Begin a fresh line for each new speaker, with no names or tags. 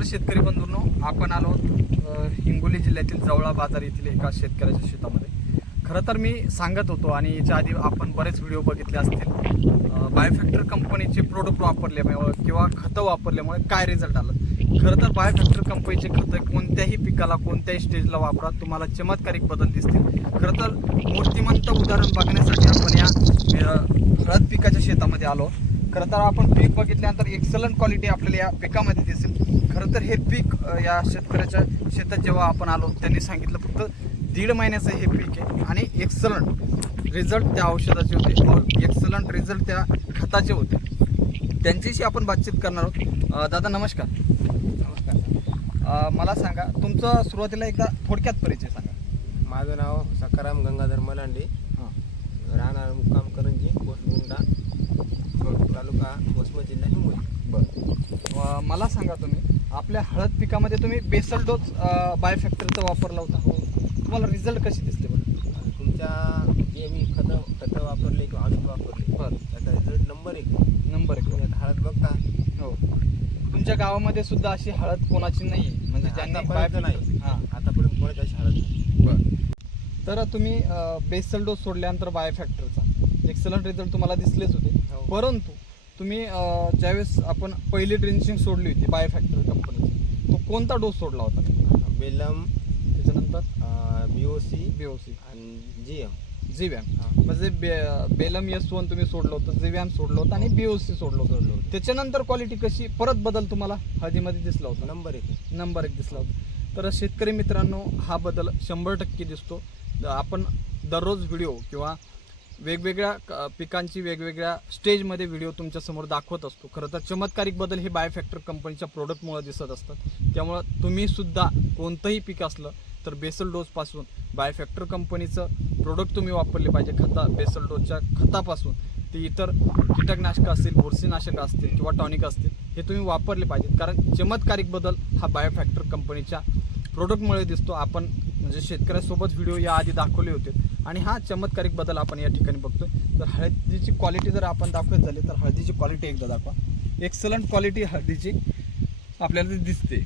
नमस्कार शेतकरी बंधूंनो. आपण आलो हिंगोली जिल्ह्यातील जवळा बाजार येथील एका शेतकऱ्याच्या शेतामध्ये. खरं तर मी सांगत होतो आणि याच्या आधी आपण बरेच व्हिडिओ बघितले असतील. बायोफॅक्टर कंपनीचे प्रोडक्ट वापरल्यामुळे किंवा खतं वापरल्यामुळे काय रिझल्ट आलं? खरं तर बायोफॅक्टर कंपनीचे खतं कोणत्याही पिकाला कोणत्याही स्टेजला वापरा तुम्हाला चमत्कारिक बदल दिसतील. खरं तर मूर्तिमंत उदाहरण बघण्यासाठी आपण या हळद पिकाच्या शेतामध्ये आलो. खरं तर आपण पीक बघितल्यानंतर एक्सलंट क्वालिटी आपल्याला या पिकामध्ये दिसेल. खरं तर हे पीक या शेतकऱ्याच्या शेतात जेव्हा आपण आलो त्यांनी सांगितलं फक्त दीड महिन्याचं हे पीक आहे. आणि एक्सलंट रिझल्ट त्या औषधाचे होते. एक्सलंट रिझल्ट त्या खताचे होते. त्यांच्याशी आपण बातचीत करणार आहोत. दादा नमस्कार.
नमस्कार
मला सांगा तुमचं सुरुवातीला एकदा थोडक्यात परिचय सांगा.
माझं नाव सकाराम गंगाधर मलांडे.
हां.
राहणार मुक्काम करंजी पोस्ट गुंडा तालुका वसमत जिल्हा हिंगोली
बरं. मला सांगा तुम्ही आपल्या हळद पिकामध्ये तुम्ही बेसल डोस बायोफॅक्टरीचा वापरला होता. हो. तुम्हाला रिझल्ट कशी दिसते बरं?
तुमच्या जे मी खतं खतं वापरले किंवा औषध वापरले
बरं.
त्याचा रिझल्ट नंबर एक.
नंबर एक.
हळद बघता.
हो. तुमच्या गावामध्ये सुद्धा अशी हळद कोणाची नाही आहे. म्हणजे ज्यांनी
आतापर्यंत नाही.
हां.
आतापर्यंत कोणाची अशी हळद नाही.
बरं. तर तुम्ही बेसल डोस सोडल्यानंतर बायोफॅक्टरचा एक्सलंट रिझल्ट तुम्हाला दिसलेच होते.
हो.
परंतु तुम्ही ज्यावेळेस आपण पहिली ड्रिंचिंग सोडली होती बायोफॅक्टरी कंपनीची तो कोणता डोस सोडला होता?
बेलम
त्याच्यानंतर
बी ओ सी
बीओसी
आणि जी एम
जीवॅम
हां.
म्हणजे बे- बेलम एस वन तुम्ही सोडलं होतं जीवॅम सोडलं होतं आणि बीओसी सोडलं
सोडलं
होतं. त्याच्यानंतर क्वालिटी कशी परत बदल तुम्हाला हळदीमध्ये दिसला होता?
नंबर एक.
नंबर एक दिसला होता. तर शेतकरी मित्रांनो हा बदल शंभर टक्के दिसतो. आपण दररोज व्हिडिओ किंवा वेगवेगळ्या क- पिकांची वेगवेगळ्या स्टेजमध्ये व्हिडिओ तुमच्यासमोर दाखवत असतो. खरं तर चमत्कारिक बदल हे बायोफॅक्टर कंपनीच्या प्रोडक्टमुळे दिसत असतात. त्यामुळं तुम्हीसुद्धा कोणतंही पीक असलं तर बेसल डोसपासून बायोफॅक्टर कंपनीचं प्रोडक्ट तुम्ही वापरले पाहिजे. खता बेसल डोसच्या खतापासून. ते इतर कीटकनाशकं असतील बुरशीनाशकं असतील किंवा टॉनिक असतील हे तुम्ही वापरले पाहिजेत. कारण चमत्कारिक बदल हा बायोफॅक्टर कंपनीच्या प्रोडक्टमुळे दिसतो. आपण म्हणजे शेतकऱ्यासोबत व्हिडिओ या आधी दाखवले होते. आणि हा चमत्कारिक बदल आपण या ठिकाणी बघतो तर हळदीची क्वालिटी जर आपण दाखवत झाली तर हळदीची क्वालिटी एकदा दाखवा. एक्सलंट क्वालिटी हळदीची आपल्याला दिसते.